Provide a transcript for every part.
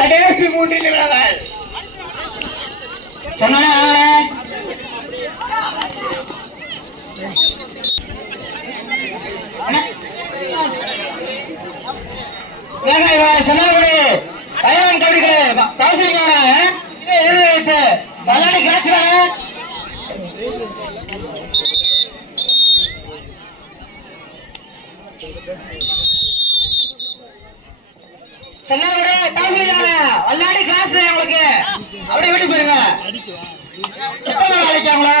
கடைசி 3 நிமிடங்கள் வல்லாடி கிளாஸ் உங்களுக்கு அப்படியே விட்டு போயிருங்க. அழைக்காங்களா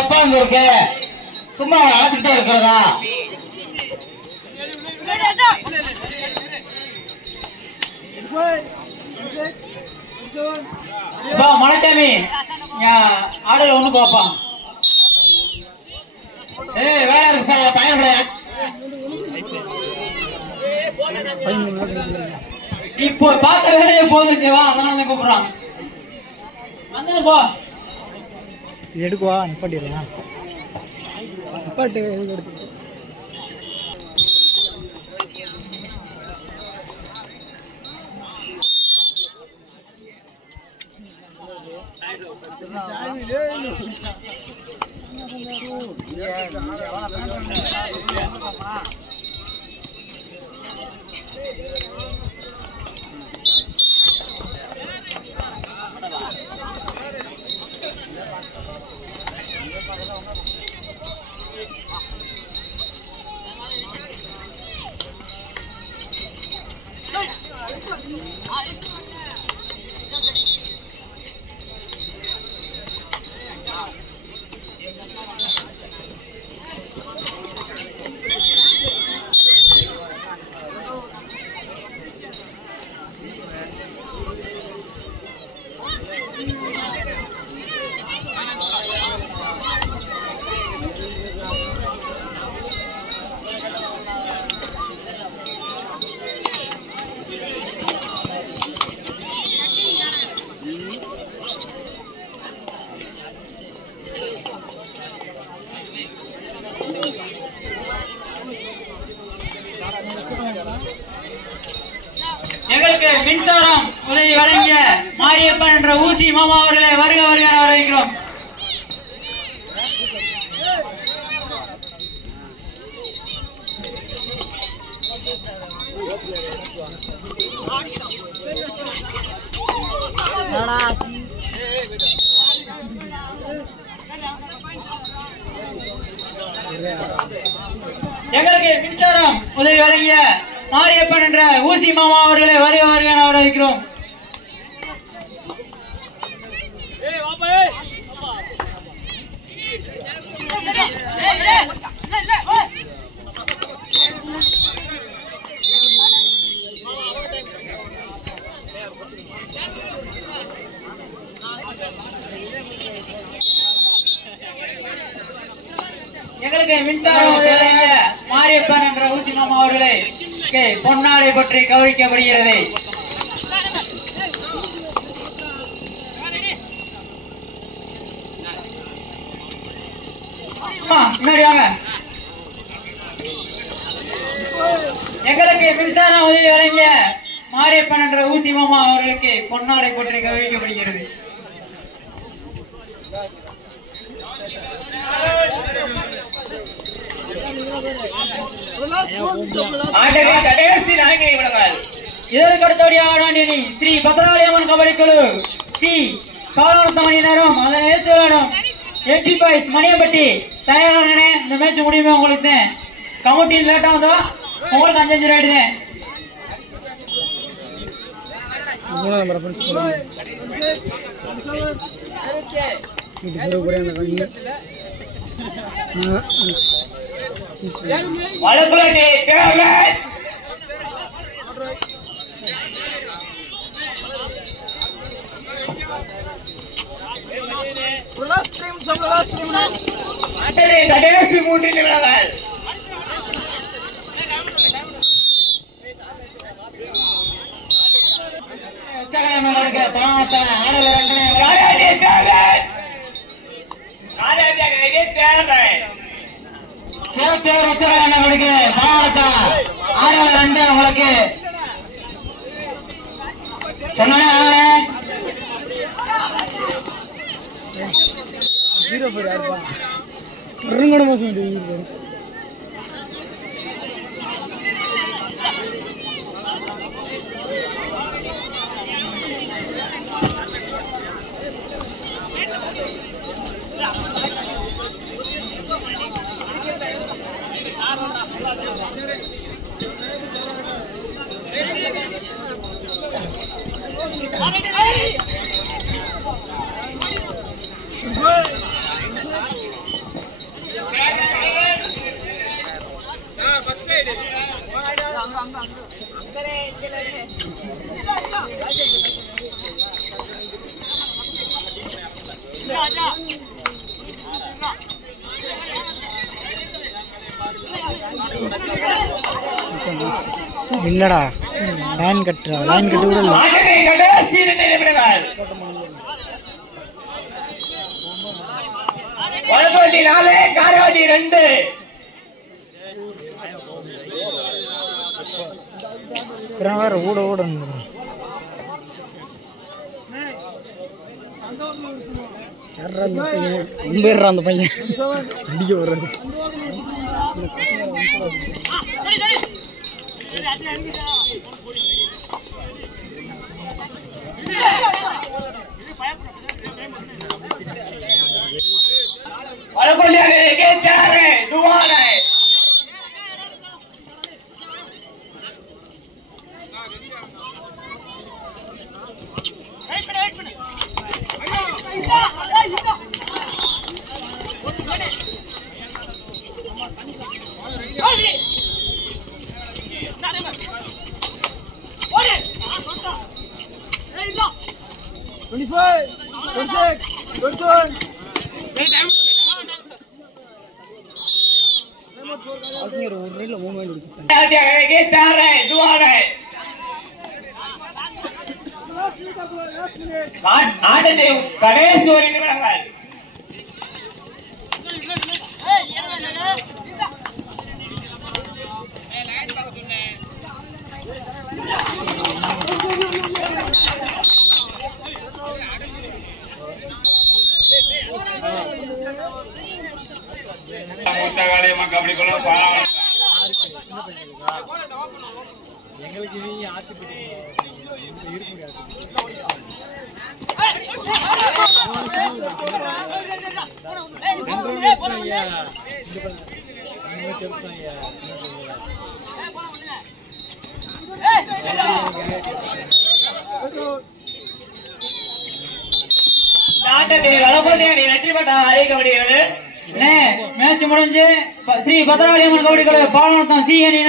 எப்ப வந்து இருக்கு சும்மா அழைச்சுக்கிட்டே இருக்கிறதா? மலைச்சாமி ஆடல ஒண்ணு பாப்பா. வேலை இருக்கு பயன்பட இப்போ பார்த்த வேலையை போதுச்சுவா அதனால கூப்பிடுறான். வந்தது போ எடுக்குவா நிப்பாட்டிடலாம். நிப்பாட்டு எடுத்து எங்களுக்கு மின்சாரம் உதவி வழங்கிய மாரியப்பன் என்ற ஊசி மாமா அவர்களை வருக வருக வரவேற்கிறோம். எங்களுக்கு மின்சாரம் உதவி வழங்கிய மாரியப்பன் என்ற ஊசி மாமா அவர்களை வருக வருக வரவேற்கிறோம். எங்களுக்கு மின்சாரம் உதவி வழங்கிய மாரியப்பன் என்ற ஊசி மாமா அவர்களை பொன்னாடை பற்றி கௌரவிக்கப்படுகிறது. முன்னாடி வாங்க. எங்களுக்கு மின்சாரம் உதவி வழங்கிய மாரியப்பன் என்ற ஊசி மாமா அவர்களுக்கு பொன்னாடை பற்றி கௌரவிக்கப்படுகிறது. இதற்கு அடுத்தபடியாக ஸ்ரீ பத்ராளியம்மன் கபடி குழு சி காலானந்த மணி நேரம் அதனை எடுத்து விளையாடும் எட்டி பாய்ஸ் மணியப்பட்டி தயாரான இந்த மேட்ச் முடியுமே உங்களுக்கு கமிட்டியில் லேட் ஆகுதா உங்களுக்கு 5-5 ஆயிடுதேன். இது வழக்குலட்டி பேரலைஸ் கடைசி 3 நிமிடங்கள். உங்களுக்கு சொன்ன இல்லடா லைன் கட்டுறா லைன் கட்டி விடல வழக்கோட்டி 4 காராடி 2 வேற ஓட ஓட அந்த பையன் அடிக்க வர்றது கடைசி 1 நிமிடங்கள். எங்களுக்கு நீங்க ஆட்சி இருக்க முடியாது. வெற்றி பெற்ற அறிவிக்கப்படுகிறது. மேட்ச் முடிஞ்சு ஸ்ரீ பத்ராளியம்மன் கபடி பாலநத்தம் சி அணி